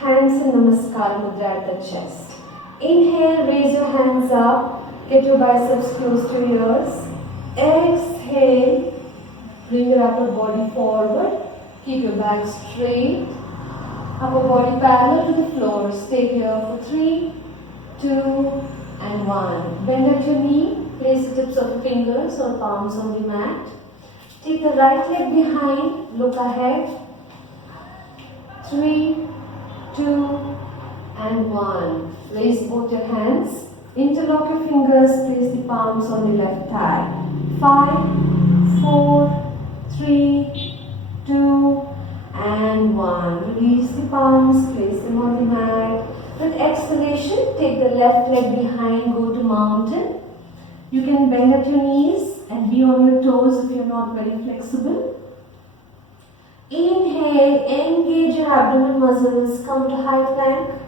Hands in Namaskar Mudra at the chest. Inhale, raise your hands up. Get your biceps close to yours. Exhale, bring your upper body forward. Keep your back straight. Upper body parallel to the floor. Stay here for 3, 2, and 1. Bend at your knee. Place the tips of your fingers or palms on the mat. Take the right leg behind. Look ahead. 3, 2, and 1. Raise both your hands. Interlock your fingers. Place the palms on the left thigh. 5, 4, 3, 2, and 1. Release the palms. Place them on the mat. With exhalation, take the left leg behind. Go to mountain. You can bend at your knees and be on your toes if you're not very flexible. Inhale, engage your abdomen muscles, come to high plank.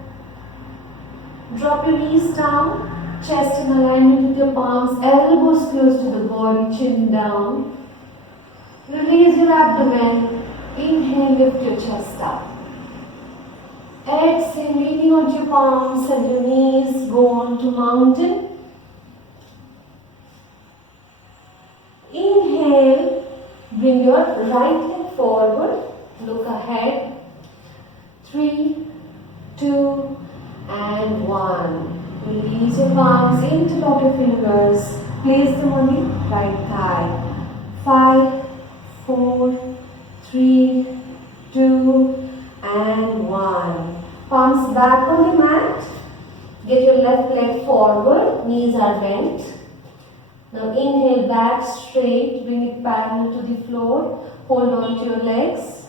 Drop your knees down, chest in alignment with your palms, elbows close to the body, chin down. Release your abdomen. Inhale, lift your chest up. Exhale, leaning onto your palms and your knees, go on to mountain. Inhale, bring your right leg forward, look ahead. 3, 2, and 1. Release your palms, interlock your fingers, place them on the right thigh. 5, 4, 3, 2, and 1. Palms back on the mat. Get your left leg forward, knees are bent. Now inhale, back straight, bring it parallel to the floor. Hold on to your legs.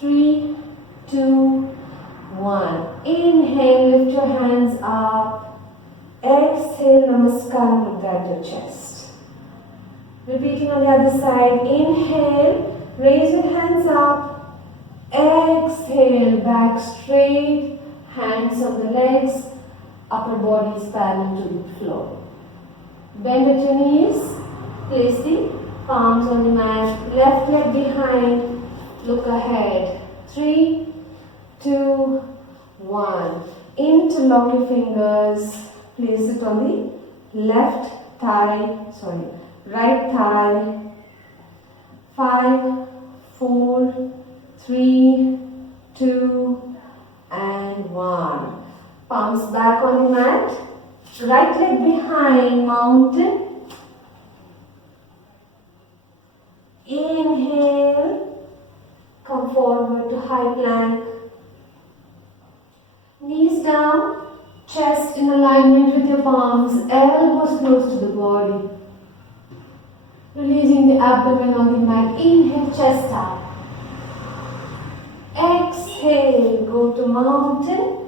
3, 2, 1. Inhale, lift your hands up. Exhale, Namaskar Mudra at your chest. Repeating on the other side. Inhale, raise your hands up. Exhale, back straight, hands on the legs, upper body is parallel to the floor. Bend at your knees, place the palms on the mat, left leg behind, look ahead. 3, 2, 1. Interlock your fingers, place it on the right thigh. 5, 4, 3, 2, and 1. Palms back on the mat. Right leg behind, mountain. Inhale, come forward to high plank. Knees down, chest in alignment with your palms, elbows close to the body. Releasing the abdomen on the mat. Inhale, chest up. Exhale, go to mountain.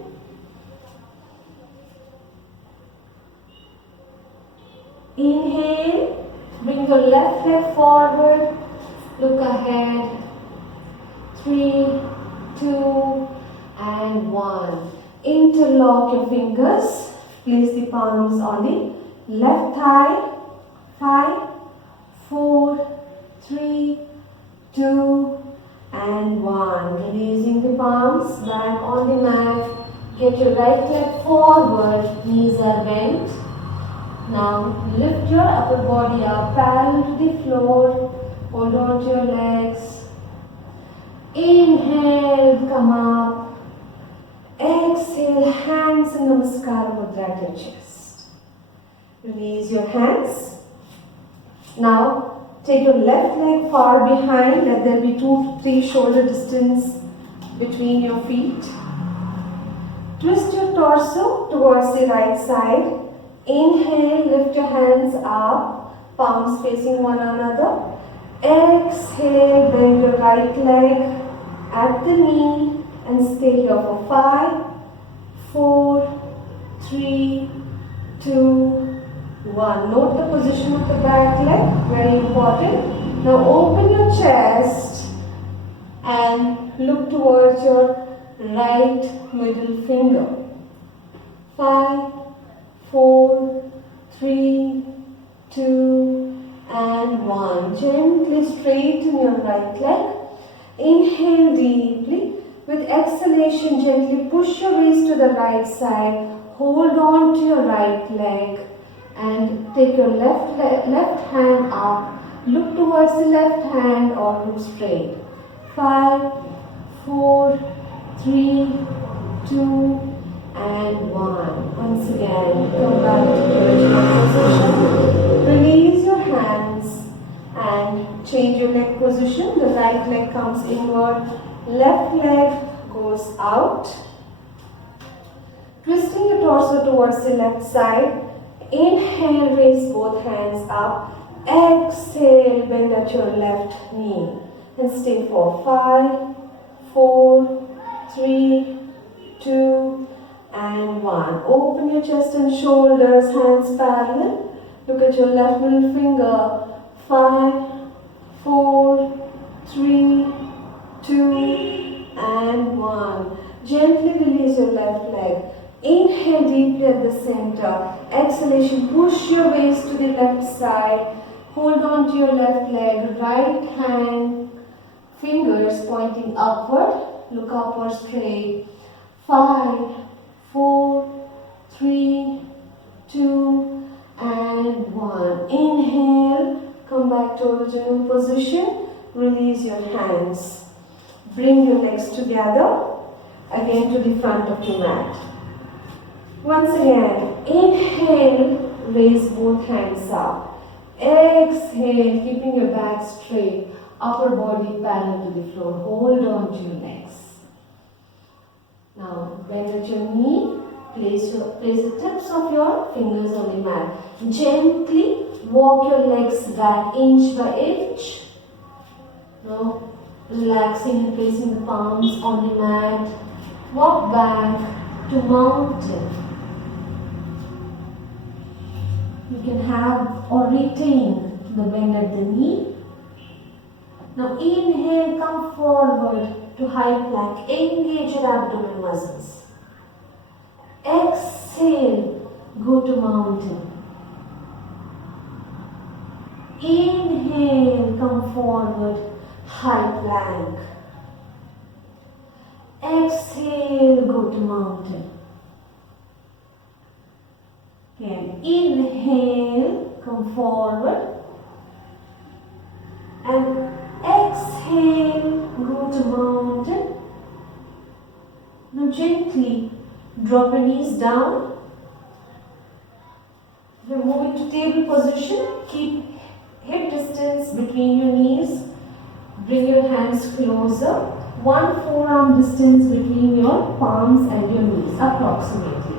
Inhale, bring your left leg forward, look ahead. 3, 2, and 1. Interlock your fingers, place the palms on the left thigh. 5, 4, 3, 2, and 1. Releasing the palms back on the mat. Get your right leg forward, knees are bent. Now lift your upper body up parallel to the floor. Hold on to your legs. Inhale, come up. Exhale, hands in Namaskar Mudra at your chest. Release your hands. Now take your left leg far behind. Let there be 2 to 3 shoulder distance between your feet. Twist your torso towards the right side. Inhale, lift your hands up, palms facing one another. Exhale, bend your right leg at the knee and stay here for 5, 4, 3, 2, 1. Note the position of the back leg, very important. Now open your chest and look towards your right middle finger. 5, 4, 3, 2, and 1. Gently straighten your right leg. Inhale deeply. With exhalation, gently push your waist to the right side. Hold on to your right leg and take your left hand up. Look towards the left hand or look straight. 5, 4, 3, 2, and 1. Once again, come back to the original position. Release your hands and change your leg position. The right leg comes inward, left leg goes out. Twisting your torso towards the left side. Inhale, raise both hands up. Exhale, bend at your left knee. And stay for 5, 4, 3, 2, and 1. Open your chest and shoulders, hands parallel. Look at your left middle finger. 5, 4, 3, 2, and 1. Gently release your left leg. Inhale deeply at the center. Exhalation, push your waist to the left side. Hold on to your left leg. Right hand, fingers pointing upward. Look upward straight. 5, 4, 3, 2, and 1. Inhale, come back to original position. Release your hands. Bring your legs together. Again to the front of your mat. Once again, inhale, raise both hands up. Exhale, keeping your back straight, upper body parallel to the floor. Hold on to your legs. Now, bend at your knee, place the tips of your fingers on the mat. Gently walk your legs back inch by inch. Now, relaxing and placing the palms on the mat. Walk back to mountain. You can have or retain the bend at the knee. Now inhale, come forward to high plank. Engage your abdomen muscles. Exhale, go to mountain. Inhale, come forward, high plank. Exhale, go to mountain. Again, inhale, come forward. And exhale, go to mountain. Now gently drop your knees down. We're moving to table position. Keep hip distance between your knees. Bring your hands closer. 1 forearm distance between your palms and your knees, approximately.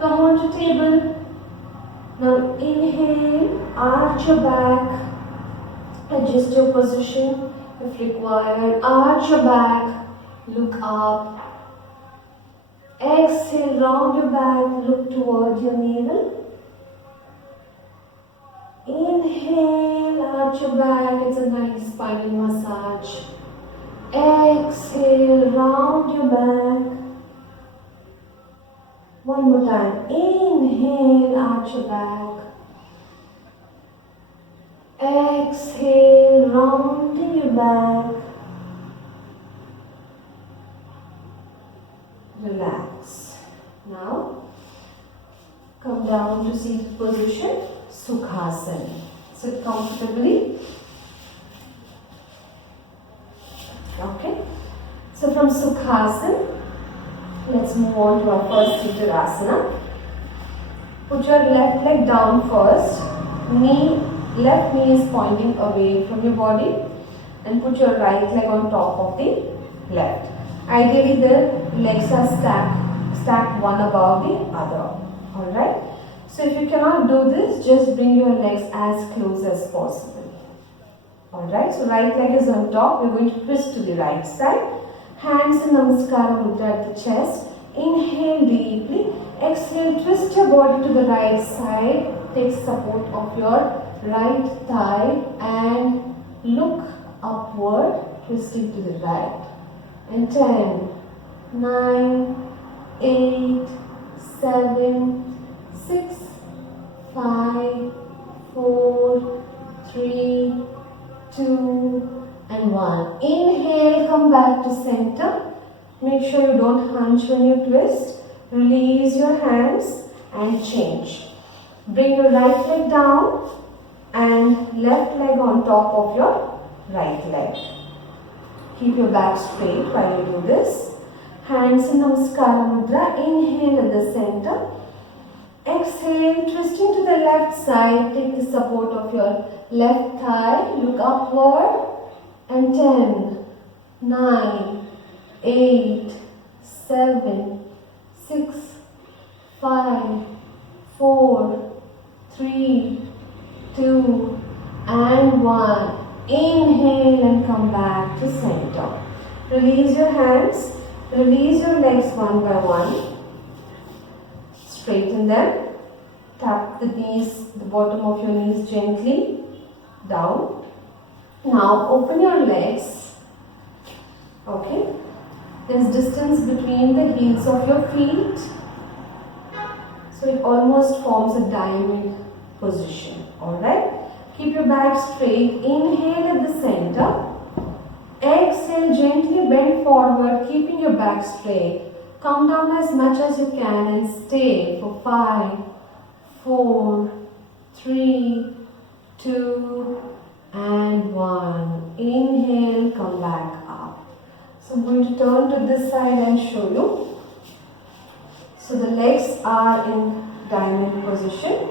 Come on to table. Now inhale, arch your back. Adjust your position if required. Arch your back, look up. Exhale, round your back, look toward your navel. Inhale, arch your back. It's a nice spinal massage. Exhale, round your back. One more time. Inhale, arch your back. Exhale, rounding your back. Relax. Now, come down to seated position, Sukhasana. Sit comfortably. Okay. So from Sukhasana, let's move on to our first seated asana. Put your left leg down first. Left knee is pointing away from your body, and put your right leg on top of the left. Ideally, the legs are stacked one above the other. Alright? So if you cannot do this, just bring your legs as close as possible. Alright? So right leg is on top. We're going to twist to the right side. Hands in Namaskara Mudra at the chest. Inhale deeply. Exhale, twist your body to the right side. Take support of your right thigh and look upward, twisting to the right. And 10, 9, 8, 7, 6, 5, 4, 3, 2, and 1. Inhale, come back to center. Make sure you don't hunch when you twist. Release your hands and change. Bring your right leg down and left leg on top of your right leg. Keep your back straight while you do this. Hands in Namaskara Mudra. Inhale at the center. Exhale, twisting to the left side. Take the support of your left thigh. Look upward. And 10, 9, 8, 7, 6, 5, 4, 3, 2, and 1. Inhale and come back to center. Release your hands. Release your legs one by one. Straighten them. Tap the knees, the bottom of your knees gently down. Now open your legs. Okay. There's distance between the heels of your feet. So it almost forms a diamond position. Alright. Keep your back straight. Inhale at the center. Exhale, gently bend forward, keeping your back straight. Come down as much as you can and stay for 5, 4, 3, 2, and 1. Inhale, come back up. So I'm going to turn to this side and show you. So the legs are in diamond position.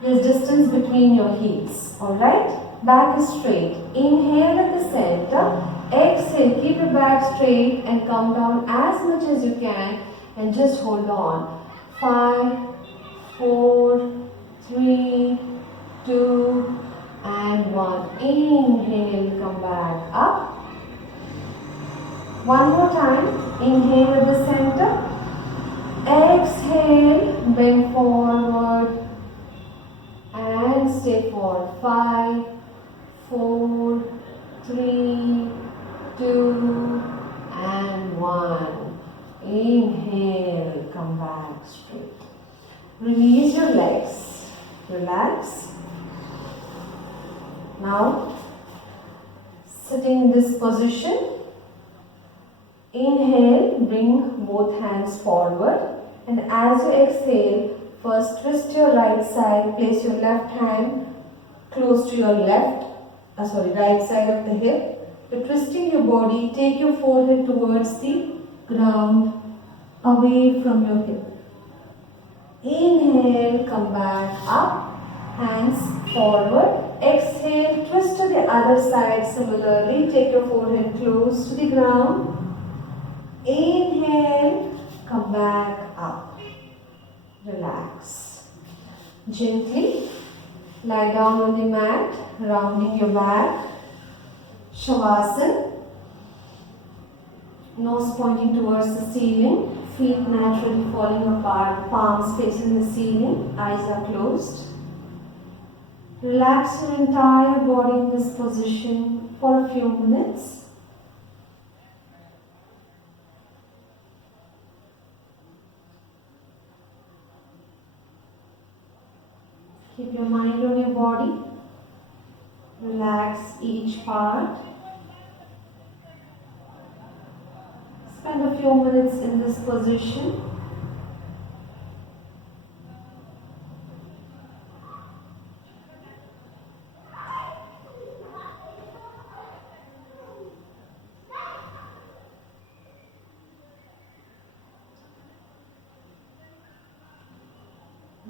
There's distance between your heels. Alright? Back is straight. Inhale at the center. Exhale. Keep your back straight and come down as much as you can and just hold on. 5, 4, 3, 2, and 1. Inhale. Come back up. One more time. Inhale at the center. Exhale. Bend forward. And stay for 5, 4, 3, 2, and 1. Inhale, come back straight. Release your legs. Relax. Now, sitting in this position, inhale, bring both hands forward, and as you exhale, first twist your right side, place your left hand close to your right side of the hip. You're twisting your body, take your forehead towards the ground, away from your hip. Inhale, come back up, hands forward. Exhale, twist to the other side similarly, take your forehead close to the ground. Inhale, come back up. Relax. Gently lie down on the mat, rounding your back. Shavasana. Nose pointing towards the ceiling. Feet naturally falling apart. Palms facing the ceiling. Eyes are closed. Relax your entire body in this position for a few minutes. Keep your mind on your body. Relax each part. Spend a few minutes in this position.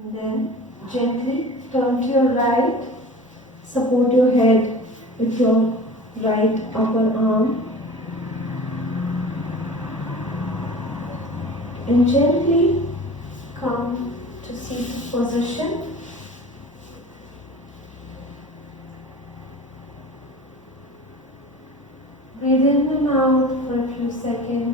And then gently turn to your right. Support your head with your right upper arm. And gently come to seated position. Breathe in and out for a few seconds.